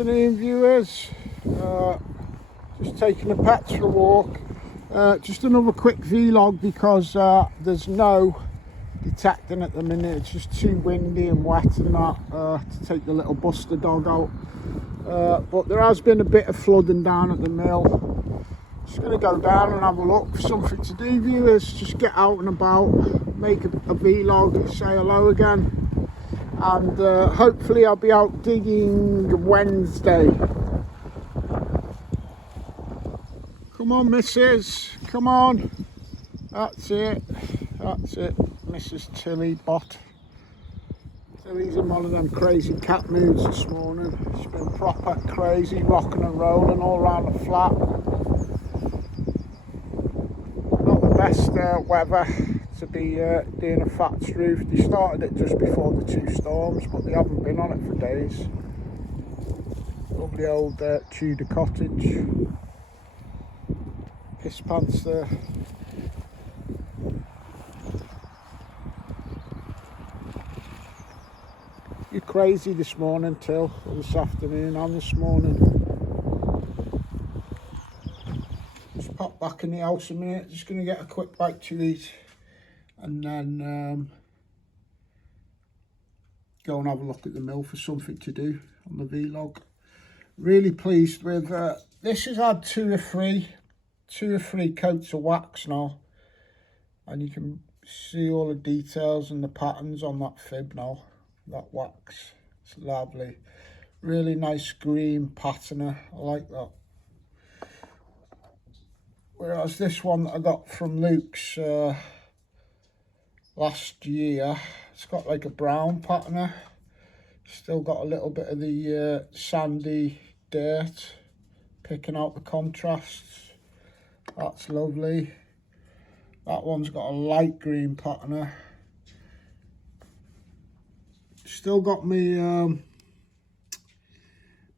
afternoon, viewers. Just taking the pets for a walk. Just another quick vlog because there's no detecting at the minute. It's just too windy and wet and that to take the little Buster dog out. But there has been a bit of flooding down at the mill. Just going to go down and have a look for something to do, viewers. Just get out and about, make a vlog, say hello again. And hopefully I'll be out digging Wednesday. Come on, missus, come on. That's it, Mrs. Tilly Bot. Tilly's in one of them crazy cat moods this morning. She's been proper crazy, rocking and rolling all around the flat. Not the best weather to be doing a thatched roof. They started it just before the two storms, but they haven't been on it for days. Lovely old Tudor cottage. Piss pants there. You're crazy this morning, Till, or this afternoon and this morning. Just pop back in the house a minute, just going to get a quick bite to eat and then go and have a look at the mill for something to do on the vlog. Really pleased with this. Has had two or three coats of wax now, and you can see all the details and the patterns on that fib now. That wax, it's lovely, really nice green patterner. I like that. Whereas this one that I got from Luke's last year, it's got like a brown patterner. Still got a little bit of the sandy dirt picking out the contrasts. That's lovely. That one's got a light green patterner. Still got me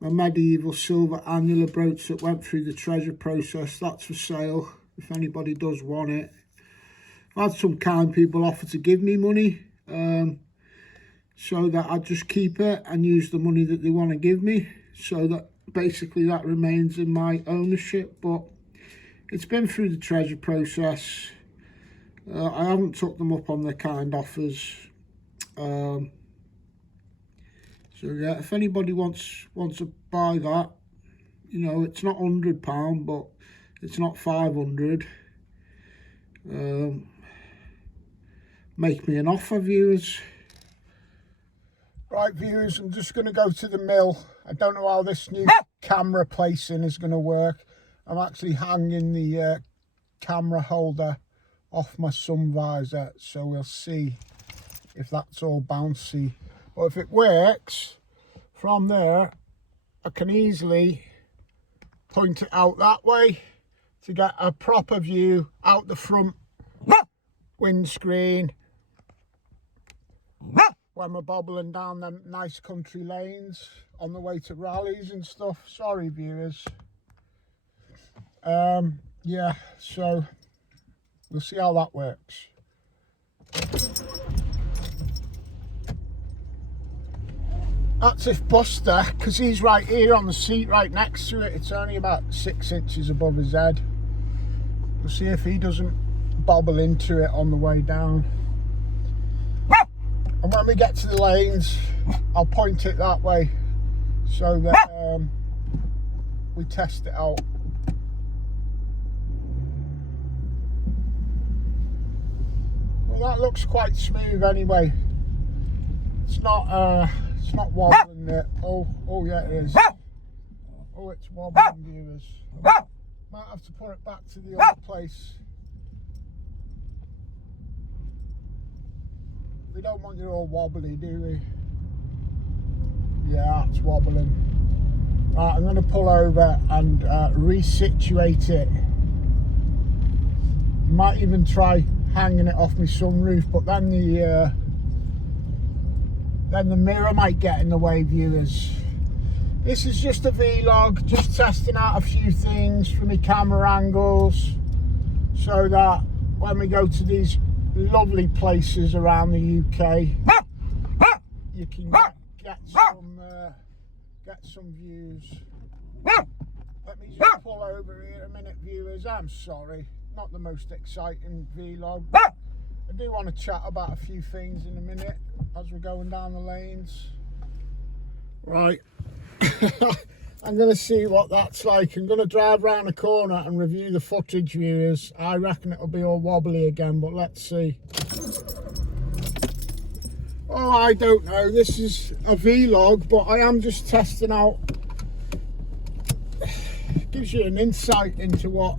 my medieval silver annular brooch that went through the treasure process. That's for sale if anybody does want it. I've had some kind people offer to give me money so that I just keep it and use the money that they want to give me, so that basically that remains in my ownership. But it's been through the treasure process. I haven't took them up on their kind offers. So yeah, if anybody wants to buy that, you know, it's not £100, but it's not 500. Make me an offer, viewers. Right, viewers, I'm just going to go to the mill. I don't know how this new camera placing is going to work. I'm actually hanging the camera holder off my sun visor, so we'll see if that's all bouncy. But if it works, from there, I can easily point it out that way to get a proper view out the front windscreen when we're bobbling down them nice country lanes on the way to rallies and stuff. Sorry, viewers. Yeah, so we'll see how that works. That's if Buster, because he's right here on the seat right next to it. It's only about 6 inches above his head. We'll see if he doesn't bobble into it on the way down. And when we get to the lanes, I'll point it that way so that we test it out. Well, that looks quite smooth anyway. It's not wobbling it. Oh yeah, it is. Oh, it's wobbling, viewers. Might have to put it back to the other place. We don't want it all wobbly, do we? Yeah, it's wobbling. Right, I'm going to pull over and resituate it. Might even try hanging it off my sunroof, but then the mirror might get in the way, viewers. This is just a vlog, just testing out a few things for my camera angles, so that when we go to these lovely places around the UK, you can get get some views. Let me just pull over here a minute, viewers. I'm sorry, not the most exciting vlog. I do want to chat about a few things in a minute as we're going down the lanes. Right, I'm going to see what that's like. I'm going to drive around the corner and review the footage, viewers. I reckon it'll be all wobbly again, but let's see. Oh, I don't know. This is a vlog, but I am just testing out. Gives you an insight into what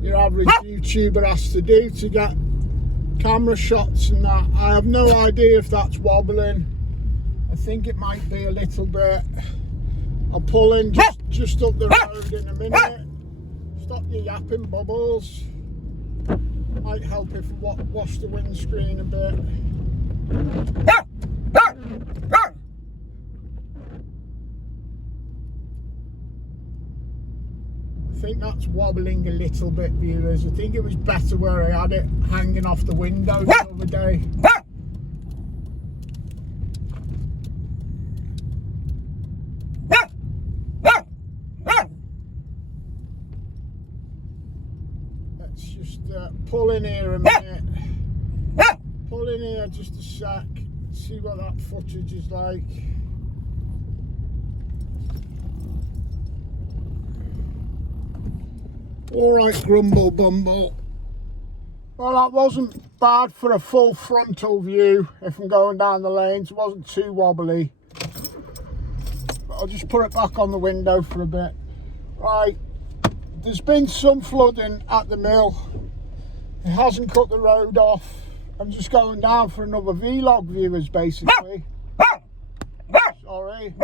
your average YouTuber has to do to get camera shots and that. I have no idea if that's wobbling. I think it might be a little bit. I'll pull in just up the road in a minute. Stop your yapping, Bubbles. Might help if I wash the windscreen a bit. I think that's wobbling a little bit, viewers. I think it was better where I had it hanging off the window the other day. Let's just pull in here a minute. Pull in here just a sec. See what that footage is like. Alright, Grumble Bumble. Well, that wasn't bad for a full frontal view if I'm going down the lanes. It wasn't too wobbly. But I'll just put it back on the window for a bit. Right, there's been some flooding at the mill. It hasn't cut the road off. I'm just going down for another vlog, viewers, basically. Sorry.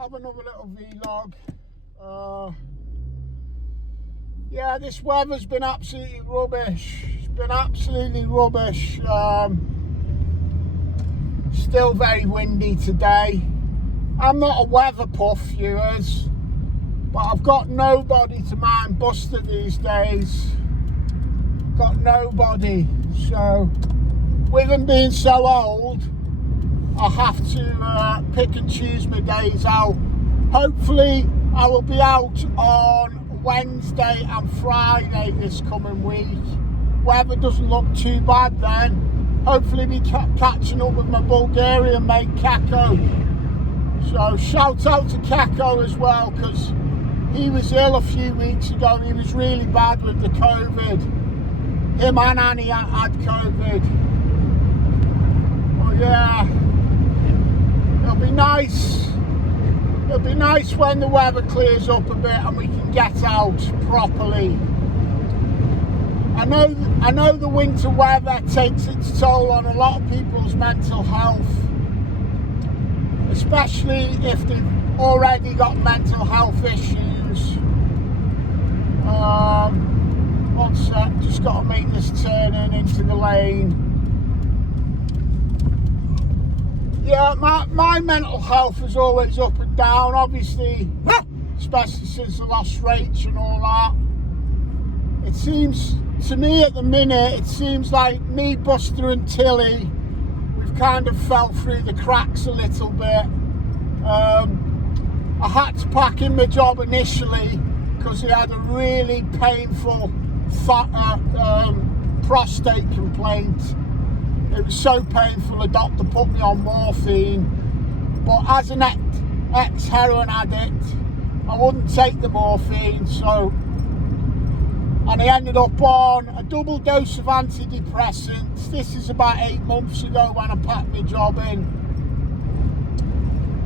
Have another little vlog. Yeah, this weather's been absolutely rubbish. It's been absolutely rubbish. Still very windy today. I'm not a weather puff, viewers, but I've got nobody to mind Buster these days. Got nobody. So, with him being so old, I have to pick and choose my days out. Hopefully, I will be out on Wednesday and Friday this coming week. Weather doesn't look too bad then. Hopefully be catching up with my Bulgarian mate Kako. So shout out to Kako as well, because he was ill a few weeks ago. He was really bad with the COVID. Him and Annie had COVID. Oh yeah, it'll be nice. It'll be nice when the weather clears up a bit and we can get out properly. I know the winter weather takes its toll on a lot of people's mental health, especially if they've already got mental health issues. One sec, just got to make this turn in into the lane. Yeah, my mental health is always up and down, obviously, especially since I lost Rach and all that. It seems, to me at the minute, it seems like me, Buster and Tilly, we've kind of fell through the cracks a little bit. I had to pack in my job initially because he had a really painful prostate complaint. It was so painful, the doctor put me on morphine. But as an ex-heroin addict, I wouldn't take the morphine, so... And I ended up on a double dose of antidepressants. This is about 8 months ago when I packed my job in.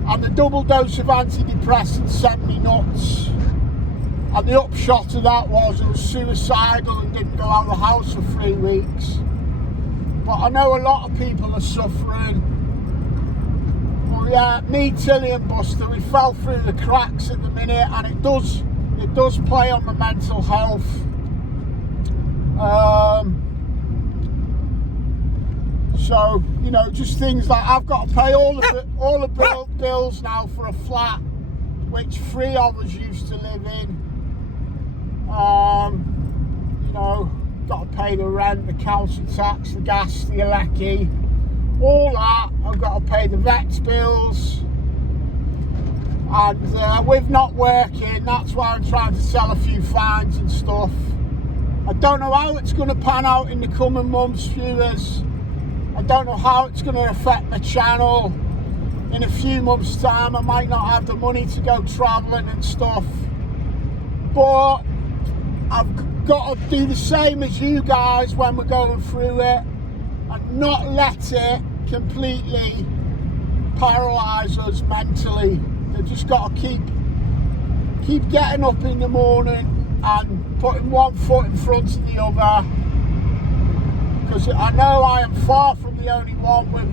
And the double dose of antidepressants sent me nuts. And the upshot of that was I was suicidal and didn't go out of the house for 3 weeks. But I know a lot of people are suffering. Well, yeah, me, Tilly and Buster, we fell through the cracks at the minute, and it does play on my mental health. So, you know, just things like I've got to pay all the bills now for a flat, which 3 of us used to live in. You know, got to pay the rent, the council tax, the gas, the electric, all that. I've got to pay the vet's bills. and with not working, that's why I'm trying to sell a few finds and stuff. I don't know how it's going to pan out in the coming months, viewers. I don't know how it's going to affect my channel. In a few months' time, I might not have the money to go travelling and stuff. But I've got to do the same as you guys when we're going through it and not let it completely paralyse us mentally. They've just got to keep getting up in the morning and putting one foot in front of the other, because I know I am far from the only one with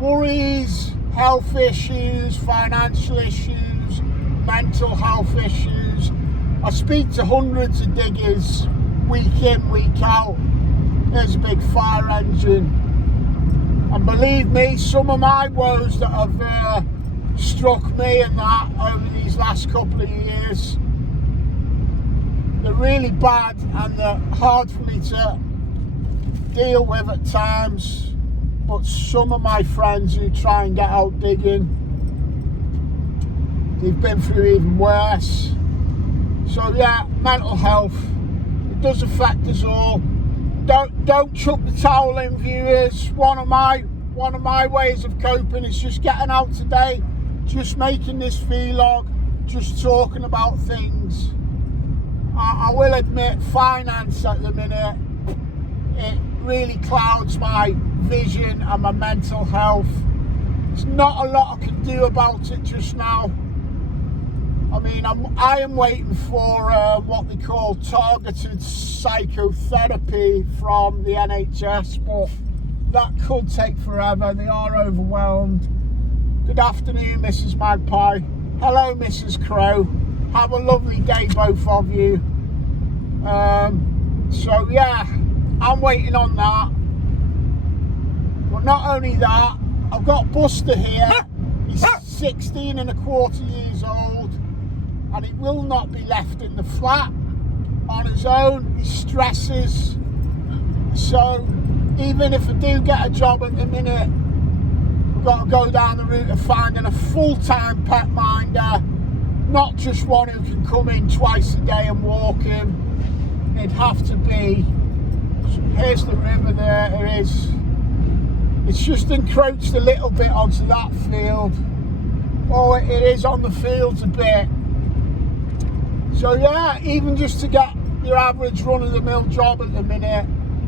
worries, health issues, financial issues, mental health issues. I speak to hundreds of diggers week in, week out. There's a big fire engine, and believe me, some of my woes that have struck me and that over these last couple of years, they're really bad and they're hard for me to deal with at times. But some of my friends who try and get out digging, they've been through even worse. So yeah, mental health, it does affect us all. Don't chuck the towel in, viewers. One of my ways of coping is just getting out today, just making this vlog, just talking about things. I will admit, finance at the minute, it really clouds my vision and my mental health. There's not a lot I can do about it just now. I mean, I am waiting for what they call targeted psychotherapy from the NHS, but that could take forever. They are overwhelmed. Good afternoon, Mrs. Magpie. Hello, Mrs. Crow. Have a lovely day, both of you. So yeah, I'm waiting on that. But not only that, I've got Buster here. He's 16 and a quarter years old, and he will not be left in the flat on his own. He stresses. So even if I do get a job at the minute, we've got to go down the route of finding a full-time pet minder, not just one who can come in twice a day and walk him. It'd have to be, here's the river there, it is. It's just encroached a little bit onto that field. Oh, it is on the fields a bit. So yeah, even just to get your average run-of-the-mill job at the minute,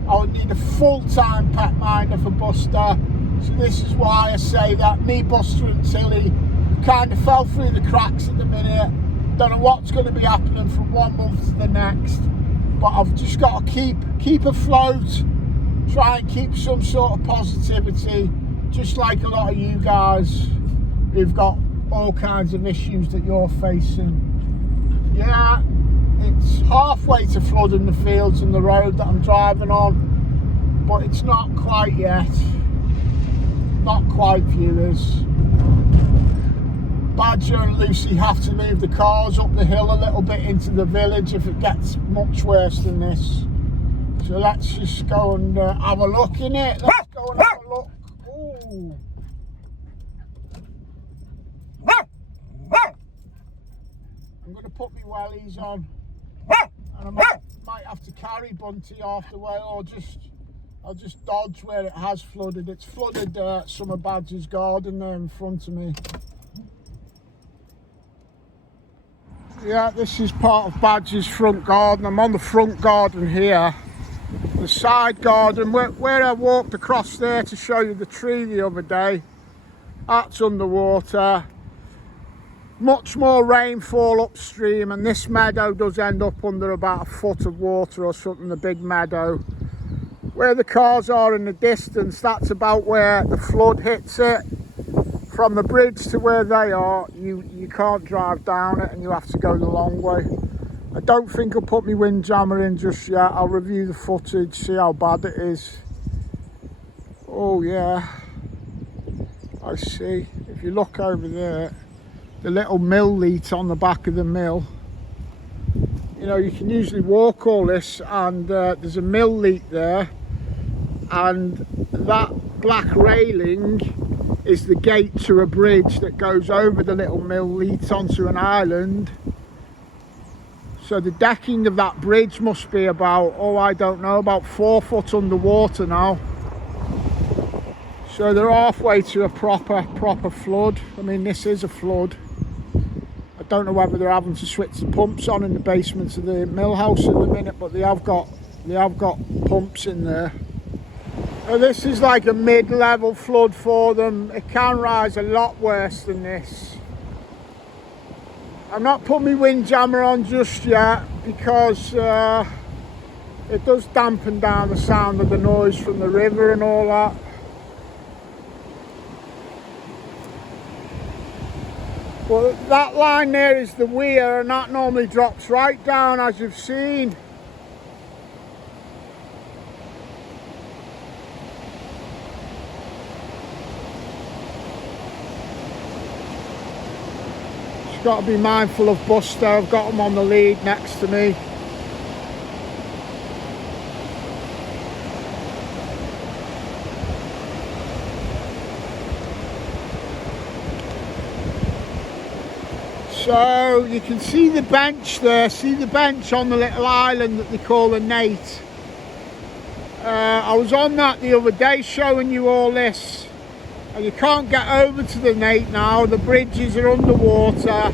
I would need a full-time pet minder for Buster. So this is why I say that me, Buster and Tilly kind of fell through the cracks at the minute. Don't know what's going to be happening from 1 month to the next, but I've just got to keep afloat, try and keep some sort of positivity, just like a lot of you guys who've got all kinds of issues that you're facing. Yeah, it's halfway to flooding the fields and the road that I'm driving on, but it's not quite yet. Not quite, viewers. Badger and Lucy have to move the cars up the hill a little bit into the village if it gets much worse than this. So let's just go and have a look in it. Let's go and have a look. Ooh. I'm going to put my wellies on, and I might have to carry Bunty afterward, or I'll just dodge where it has flooded. It's flooded some of Badger's garden there in front of me. Yeah, this is part of Badger's front garden. I'm on the front garden here. The side garden, where I walked across there to show you the tree the other day, that's underwater. Much more rainfall upstream, and this meadow does end up under about a foot of water or something, the big meadow. Where the cars are in the distance, that's about where the flood hits it. From the bridge to where they are, you can't drive down it and you have to go the long way. I don't think I'll put my windjammer in just yet. I'll review the footage, see how bad it is. Oh yeah, I see. If you look over there, the little mill leat on the back of the mill. You know, you can usually walk all this, and there's a mill leat there, and that black railing is the gate to a bridge that goes over the little mill, leads onto an island. So the decking of that bridge must be about, oh, I don't know, about 4 foot underwater now. So they're halfway to a proper flood. I mean, this is a flood. I don't know whether they're having to switch the pumps on in the basement of the mill house at the minute, but they have got pumps in there. So this is like a mid-level flood for them. It can rise a lot worse than this. I'm not putting my windjammer on just yet because it does dampen down the sound of the noise from the river and all that. But that line there is the weir, and that normally drops right down, as you've seen. Just got to be mindful of Buster. I've got him on the lead next to me. So you can see the bench there, see the bench on the little island that they call the Nate. I was on that the other day showing you all this, and you can't get over to the Nate now, the bridges are underwater.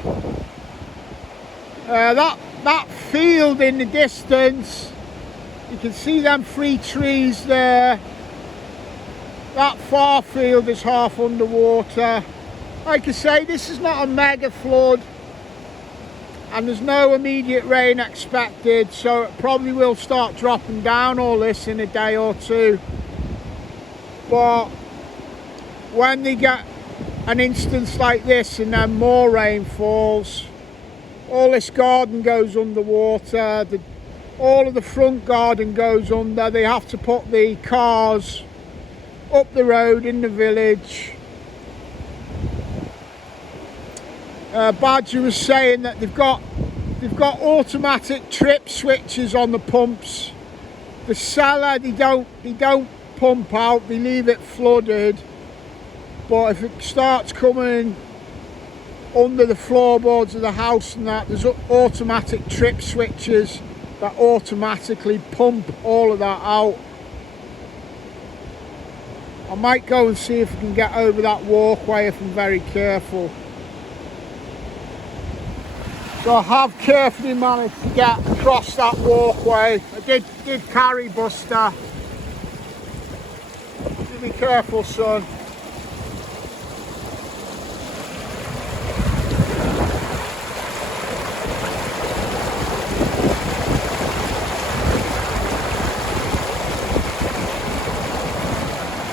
That field in the distance, you can see them 3 trees there. That far field is half underwater. Like I say, this is not a mega flood, and there's no immediate rain expected, so it probably will start dropping down all this in a day or two. But when they get an instance like this and then more rain falls, all this garden goes underwater, all of the front garden goes under. They have to put the cars up the road in the village. Badger was saying that they've got automatic trip switches on the pumps. The cellar they don't pump out, they leave it flooded. But if it starts coming under the floorboards of the house and that, there's automatic trip switches that automatically pump all of that out. I might go and see if I can get over that walkway if I'm very careful. So I have carefully managed to get across that walkway. I did carry Buster. Be careful, son.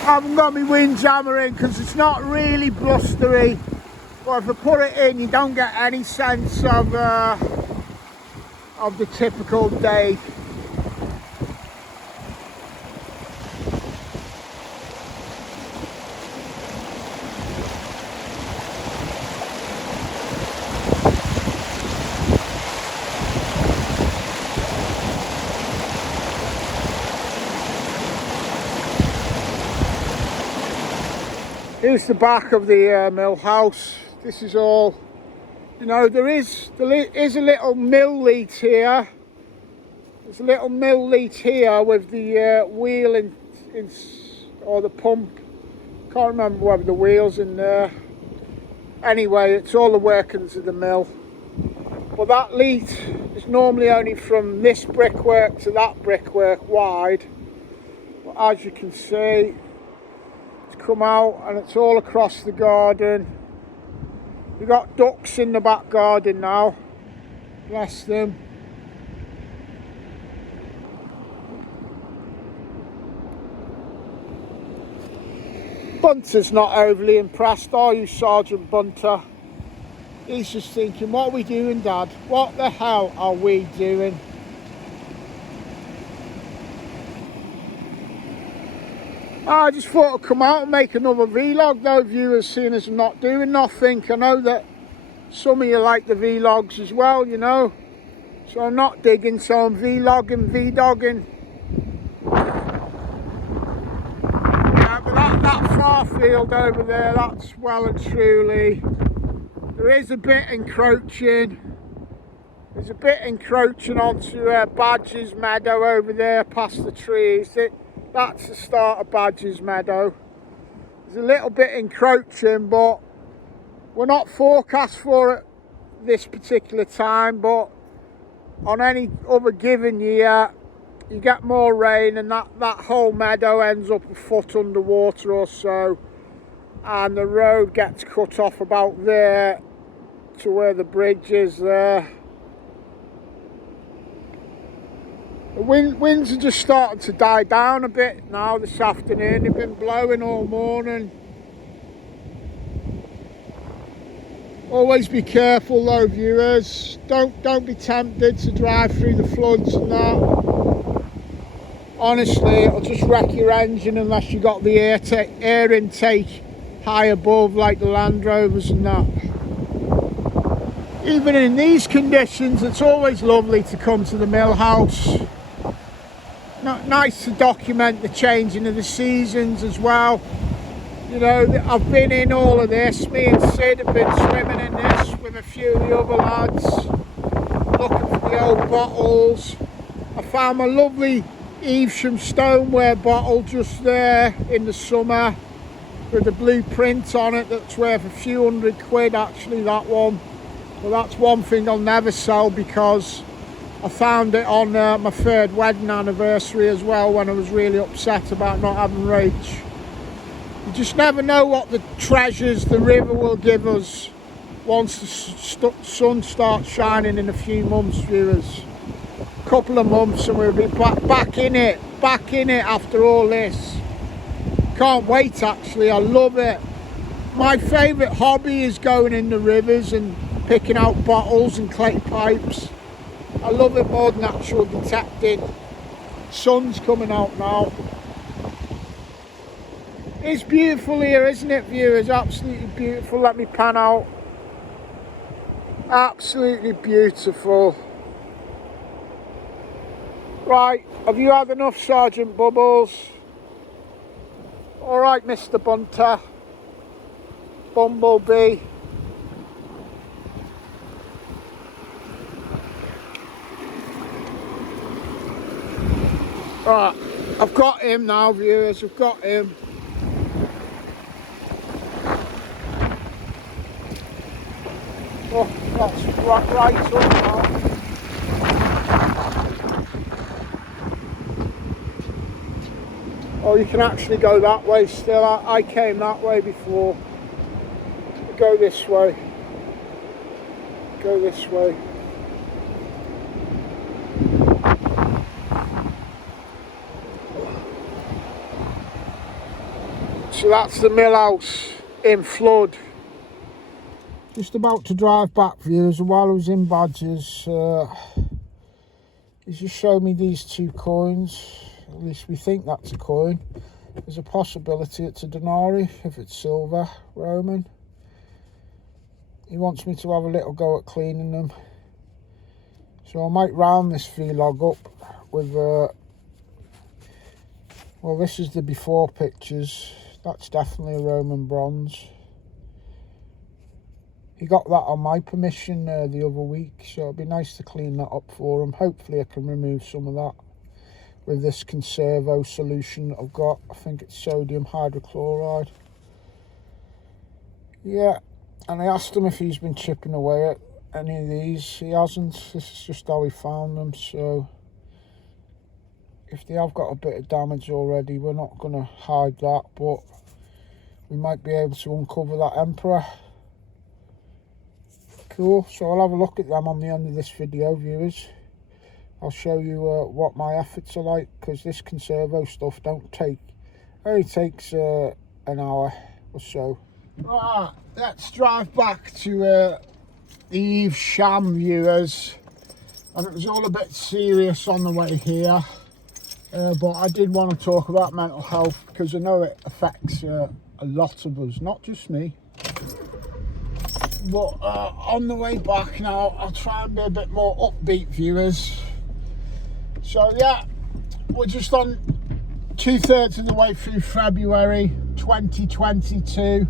I haven't got my windjammer in because it's not really blustery. But if I put it in, you don't get any sense of the typical day. Here's the back of the mill house. This is all, you know, there is a little mill leat here. There's a little mill leat here with the wheel in, or the pump. Can't remember whether the wheel's in there. Anyway, it's all the workings of the mill. But that leat is normally only from this brickwork to that brickwork wide. But as you can see, it's come out and it's all across the garden. We've got ducks in the back garden now, bless them. Bunter's not overly impressed, are you, Sergeant Bunter? He's just thinking, what are we doing, Dad? What the hell are we doing? I just thought I'd come out and make another vlog though, viewers, seeing as I'm not doing nothing. I know that some of you like the vlogs as well, you know. So I'm not digging, so I'm vlogging, v-dogging. Yeah, but that far field over there, that's well and truly. There is a bit encroaching. There's a bit encroaching onto Badger's Meadow over there past the trees. That's the start of Badger's Meadow. There's a little bit encroaching, but we're not forecast for it this particular time, but on any other given year you get more rain and that whole meadow ends up a foot underwater or so, and the road gets cut off about there to where the bridge is there. The winds are just starting to die down a bit now this afternoon. They've been blowing all morning. Always be careful though, viewers. Don't be tempted to drive through the floods and that. Honestly, it'll just wreck your engine unless you got the air intake high above like the Land Rovers and that. Even in these conditions, it's always lovely to come to the mill house. Nice to document the changing of the seasons as well. You know, I've been in all of this. Me and Sid have been swimming in this with a few of the other lads, looking for the old bottles. I found my lovely Evesham stoneware bottle just there in the summer with the blue print on it. That's worth a few £100 actually, that one. But that's one thing I'll never sell because I found it on my 3rd wedding anniversary as well, when I was really upset about not having Rach. You just never know what the treasures the river will give us once the sun starts shining in a few months, viewers. A couple of months and we'll be back in it after all this. Can't wait actually, I love it. My favourite hobby is going in the rivers and picking out bottles and clay pipes. I love it more than actual detecting. Sun's coming out now. It's beautiful here, isn't it, viewers? Absolutely beautiful. Let me pan out. Absolutely beautiful. Right, have you had enough, Sergeant Bubbles? All right, Mr. Bunter. Bumblebee. Right, I've got him now, viewers. I've got him. Oh, that's right up now. Oh, you can actually go that way still. I came that way before. Go this way. Go this way. So that's the mill house in flood. Just about to drive back, viewers, and while I was in Badgers, he's just showed me these 2 coins. At least we think that's a coin. There's a possibility it's a denarii if it's silver, Roman. He wants me to have a little go at cleaning them. So I might round this vlog up with, well, this is the before pictures. That's definitely a Roman bronze. He got that on my permission the other week, so it'd be nice to clean that up for him. Hopefully I can remove some of that with this conservo solution that I've got. I think it's sodium hydrochloride. Yeah, and I asked him if he's been chipping away at any of these. He hasn't. This is just how he found them, so if they have got a bit of damage already, we're not going to hide that, but we might be able to uncover that Emperor. Cool, so I'll have a look at them on the end of this video, viewers. I'll show you what my efforts are like, because this conservo stuff only takes an hour or so. Right, let's drive back to the Evesham, viewers. And it was all a bit serious on the way here, but I did want to talk about mental health because I know it affects a lot of us, not just me. But on the way back now, I'll try and be a bit more upbeat, viewers. So yeah, we're just on 2/3 of the way through February 2020. 2022.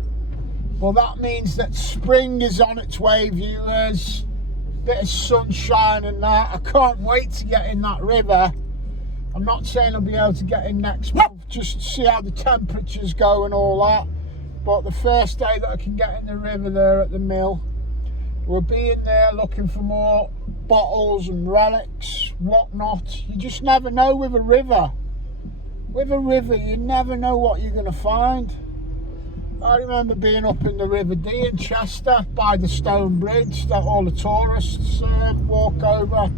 Well, that means that spring is on its way, viewers. Bit of sunshine and that. I can't wait to get in that river. I'm not saying I'll be able to get in next month, just to see how the temperatures go and all that. But the first day that I can get in the river there at the mill, we'll be in there looking for more bottles and relics, whatnot. You just never know with a river. With a river, you never know what you're going to find. I remember being up in the River Dee in Chester by the stone bridge that all the tourists walk over.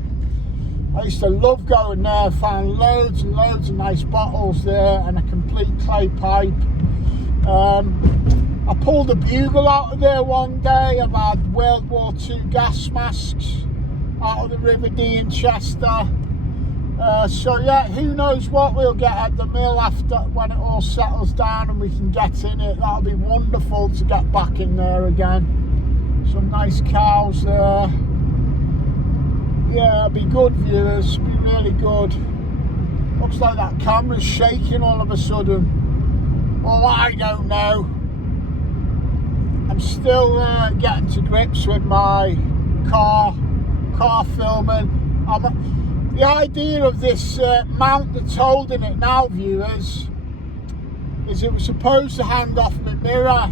I used to love going there, found loads and loads of nice bottles there and a complete clay pipe. I pulled a bugle out of there one day. I've had World War II gas masks out of the River Dee in Chester. So yeah, who knows what we'll get at the mill after, when it all settles down and we can get in it. That'll be wonderful to get back in there again. Some nice cows there. Yeah, it'll be good, viewers, it'll be really good. Looks like that camera's shaking all of a sudden. Oh, I don't know. I'm still getting to grips with my car filming. The idea of this mount that's holding it now, viewers, is it was supposed to hang off my mirror.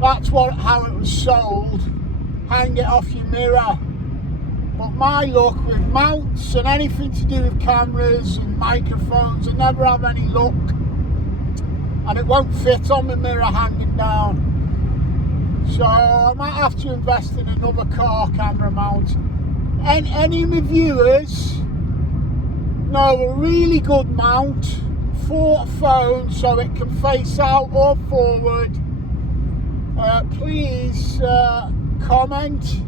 That's how it was sold. Hang it off your mirror. But my luck with mounts and anything to do with cameras and microphones, I never have any luck. And it won't fit on my mirror hanging down. So I might have to invest in another car camera mount. And any of my viewers know a really good mount for a phone so it can face out or forward, please comment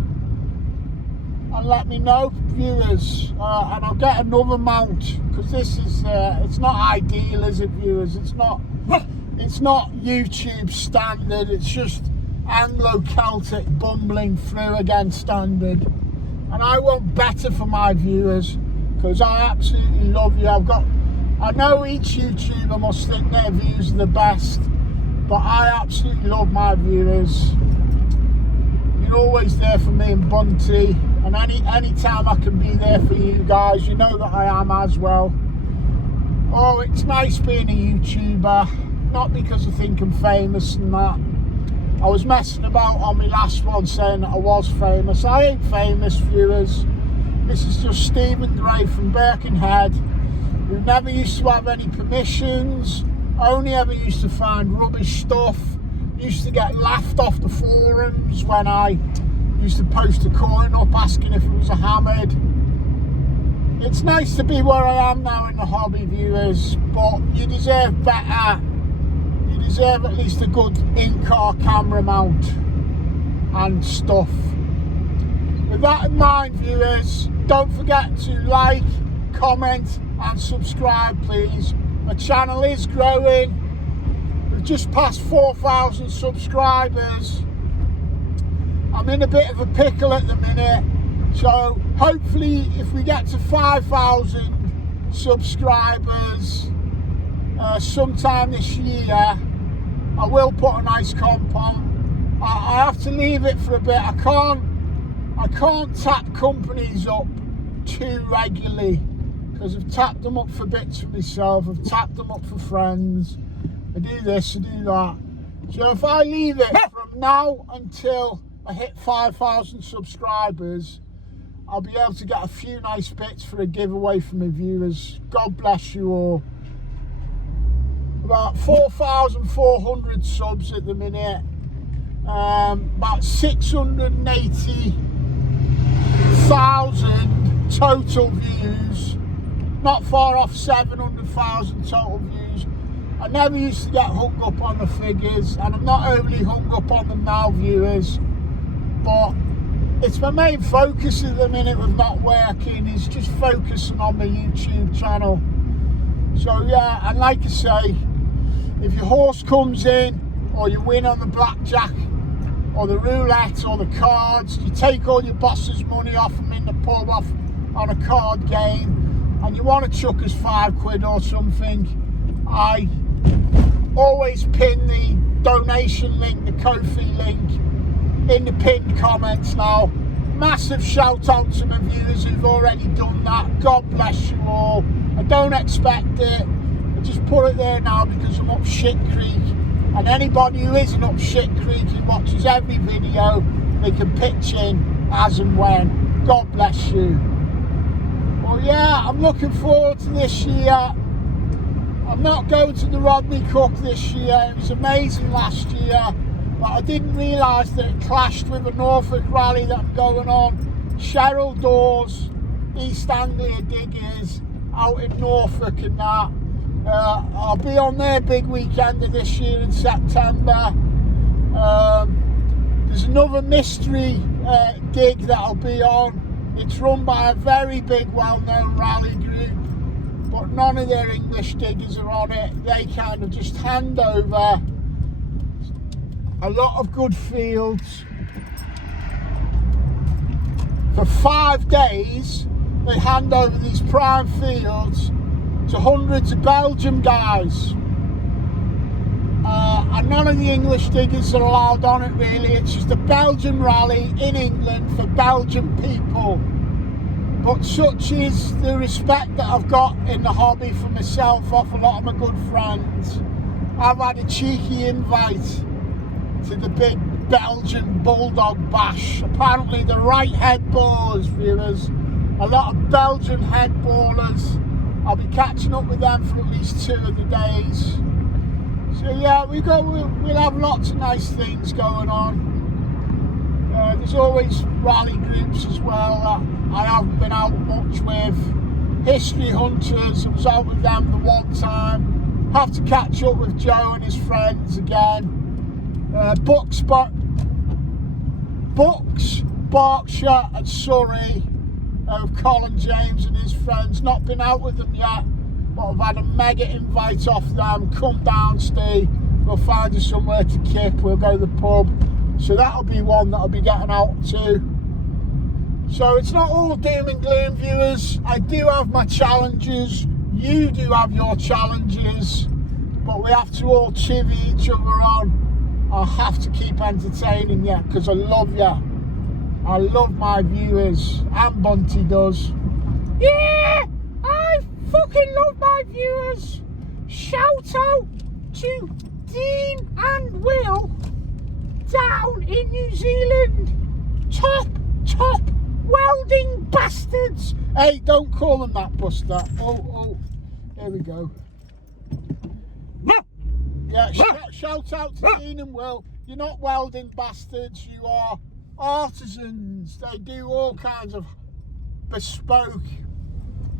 and let me know, viewers, and I'll get another mount, because this is it's not ideal, is it, viewers? It's not YouTube standard. It's just Anglo Celtic bumbling through again standard. And I want better for my viewers, because I absolutely love you. I know each YouTuber must think their views are the best, but I absolutely love my viewers. You're always there for me and Bunty, and any time I can be there for you guys, you know that I am as well. Oh, it's nice being a YouTuber, not because I think I'm famous and that. I was messing about on my last one saying that I was famous. I ain't famous, viewers. This is just Stephen Gray from Birkenhead, who never used to have any permissions, only ever used to find rubbish stuff, used to get laughed off the forums when I used to post a coin up asking if it was a hammered. It's nice to be where I am now in the hobby, viewers, but you deserve better. Deserve at least a good in-car camera mount and stuff. With that in mind, viewers, don't forget to like, comment and subscribe, please. My channel is growing. We've just passed 4,000 subscribers. I'm in a bit of a pickle at the minute, so hopefully if we get to 5,000 subscribers sometime this year, I will put a nice comp on. I have to leave it for a bit. I can't tap companies up too regularly, because I've tapped them up for bits for myself, I've tapped them up for friends. I do this, I do that. So if I leave it from now until I hit 5,000 subscribers, I'll be able to get a few nice bits for a giveaway for my viewers. God bless you all. About 4,400 subs at the minute, about 680,000 total views, not far off 700,000 total views. I never used to get hung up on the figures, and I'm not overly hung up on them now, viewers, but it's my main focus at the minute with not working, is just focusing on my YouTube channel. So yeah, and like I say, if your horse comes in, or you win on the blackjack, or the roulette, or the cards, you take all your boss's money off them in the pub off on a card game, and you want to chuck us £5 or something, I always pin the donation link, the Ko-fi link, in the pinned comments now. Massive shout out to my viewers who've already done that. God bless you all. I don't expect it. I just put it there now because I'm up shit creek. And anybody who isn't up shit creek and watches every video, they can pitch in as and when. God bless you. Well, yeah, I'm looking forward to this year. I'm not going to the Rodney Cup this year. It was amazing last year, but I didn't realise that it clashed with a Norfolk rally that I'm going on. Cheryl Dawes, East Anglia Diggers, out in Norfolk and that. I'll be on their big weekend of this year in September. There's another mystery dig that I'll be on. It's run by a very big, well-known rally group, but none of their English diggers are on it. They kind of just hand over a lot of good fields. For 5 days, they hand over these prime fields to hundreds of Belgian guys. And none of the English diggers are allowed on it really. It's just a Belgian rally in England for Belgian people. But such is the respect that I've got in the hobby for myself off a lot of my good friends. I've had a cheeky invite to the big Belgian Bulldog Bash. Apparently the right head ballers, viewers. A lot of Belgian head ballers. I'll be catching up with them for at least 2 of the days. So yeah, we'll have lots of nice things going on. There's always rally groups as well that I haven't been out much with. History Hunters, I was out with them the one time. Have to catch up with Joe and his friends again. Bucks, Berkshire and Surrey, with Colin James and his friends. Not been out with them yet, but I've had a mega invite off them. Come down, Steve. We'll find you somewhere to kip. We'll go to the pub. So that'll be one that I'll be getting out to. So it's not all doom and gloom, viewers. I do have my challenges. You do have your challenges. But we have to all chivvy each other on. I have to keep entertaining you because I love you. I love my viewers. And Bunty does. Yeah! I fucking love my viewers. Shout out to Dean and Will down in New Zealand. Top welding bastards. Hey, don't call them that, Buster. Oh, here we go. Yeah, shout out to Dean and Will. You're not welding bastards, you are artisans. They do all kinds of bespoke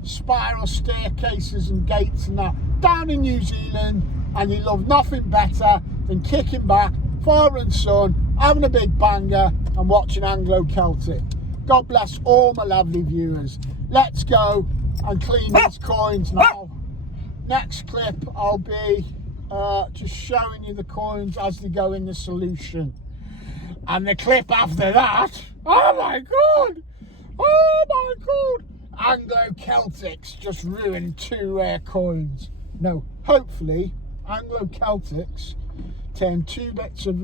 spiral staircases and gates and that down in New Zealand, and you love nothing better than kicking back, father and son, having a big banger and watching Anglo Celtic. God bless all my lovely viewers. Let's go and clean these coins now. Next clip I'll be just showing you the coins as they go in the solution, and the clip after that, oh my god, Anglo Celtics just ruined 2 rare coins. No, hopefully Anglo Celtics turn 2 bits of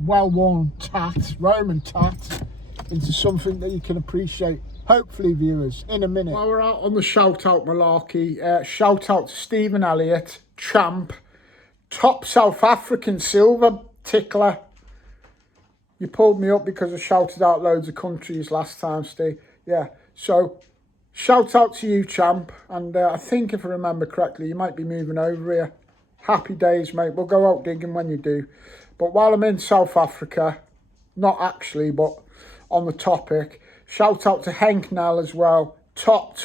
well-worn tat, Roman tat, into something that you can appreciate. Hopefully, viewers, in a minute. While we're out on the shout-out malarkey, shout-out to Stephen Elliott, champ, top South African silver tickler. You pulled me up because I shouted out loads of countries last time, Steve. Yeah, so shout out to you, champ. And I think if I remember correctly, you might be moving over here. Happy days, mate. We'll go out digging when you do. But while I'm in South Africa, not actually, but on the topic, shout out to Henk Nell as well. Top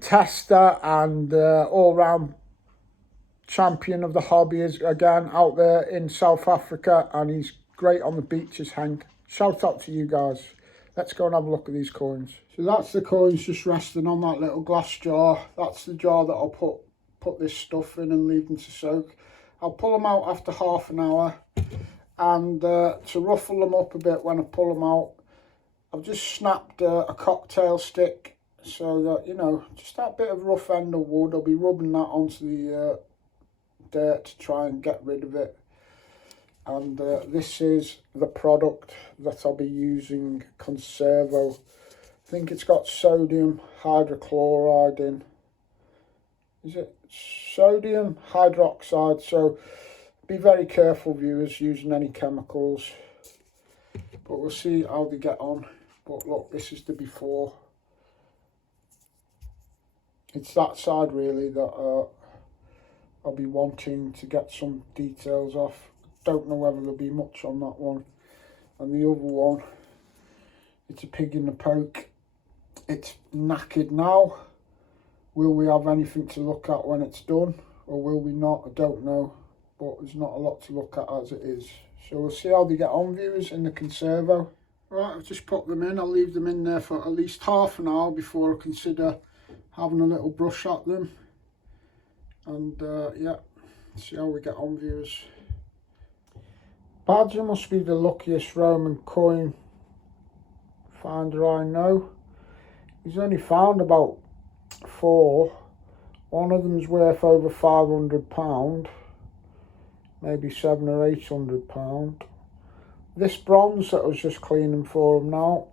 tester and all-round champion of the hobby is again out there in South Africa, and he's great on the beaches, Hank. Shout out to you guys. Let's go and have a look at these coins. So that's the coins just resting on that little glass jar. That's the jar that I'll put this stuff in and leave them to soak. I'll pull them out after half an hour, and to ruffle them up a bit when I pull them out, I've just snapped a cocktail stick, so that, you know, just that bit of rough end of wood, I'll be rubbing that onto the dirt to try and get rid of it. And this is the product that I'll be using, Conservo. I think it's got sodium hydrochloride in. Is it sodium hydroxide? So be very careful, viewers, using any chemicals. But we'll see how they get on. But look, this is the before. It's that side really that I'll be wanting to get some details off. Don't know whether there'll be much on that one. And the other one, it's a pig in the poke. It's knackered now. Will we have anything to look at when it's done, or will we not? I don't know, but there's not a lot to look at as it is. So we'll see how they get on, viewers, in the Conservo. Right, I've just put them in. I'll leave them in there for at least half an hour before I consider having a little brush at them. And yeah, see how we get on, viewers. Badger must be the luckiest Roman coin finder I know. He's only found about 4. One of them's worth over £500, maybe £700 or £800. This bronze that I was just cleaning for him now,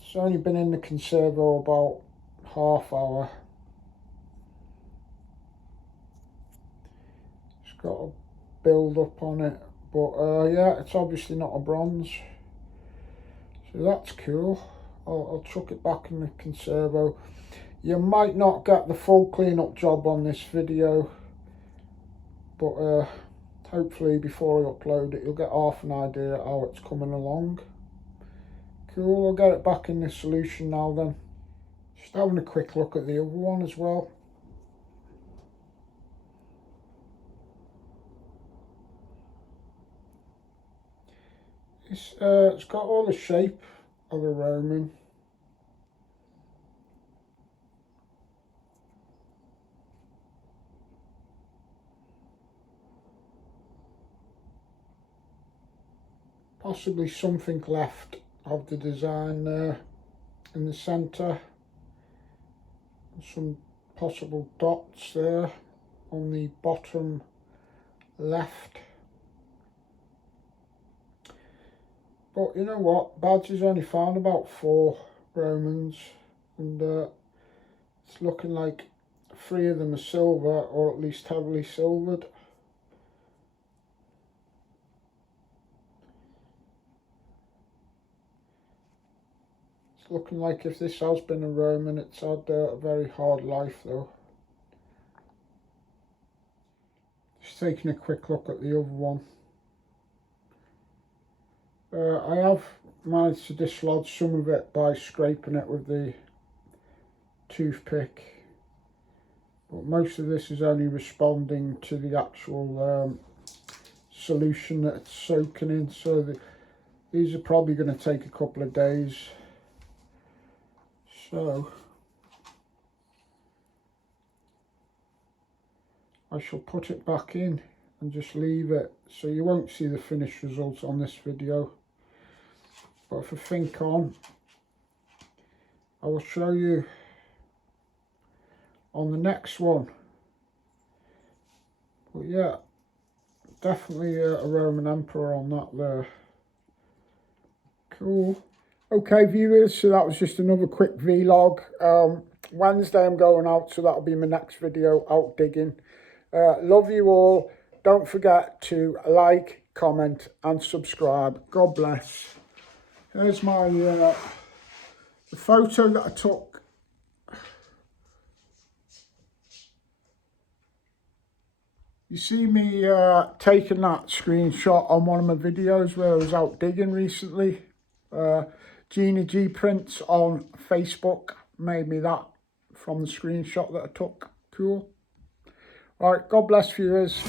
it's only been in the Conservo about half hour. It's got a build up on it, but yeah, it's obviously not a bronze, so that's cool. I'll chuck it back in the Conservo. You might not get the full clean-up job on this video, but hopefully before I upload it, you'll get half an idea how it's coming along. Cool, I'll get it back in the solution now then. Just having a quick look at the other one as well. It's got all the shape of a Roman. Possibly something left of the design there in the centre. Some possible dots there on the bottom left. But you know what, Badger's only found about 4 Romans, and it's looking like 3 of them are silver, or at least heavily silvered. It's looking like if this has been a Roman, it's had a very hard life though. Just taking a quick look at the other one. I have managed to dislodge some of it by scraping it with the toothpick, but most of this is only responding to the actual solution that it's soaking in, so these are probably going to take a couple of days. So I shall put it back in and just leave it, so you won't see the finished results on this video. But if I think on, I will show you on the next one. But yeah, definitely a Roman Emperor on that there. Cool. Okay viewers, so that was just another quick vlog. Wednesday I'm going out, so that'll be my next video, out digging. Love you all. Don't forget to like, comment and subscribe. God bless. Here's my the photo that I took. You see me taking that screenshot on one of my videos where I was out digging recently. Gina G Prints on Facebook made me that from the screenshot that I took. Cool. Right, God bless viewers.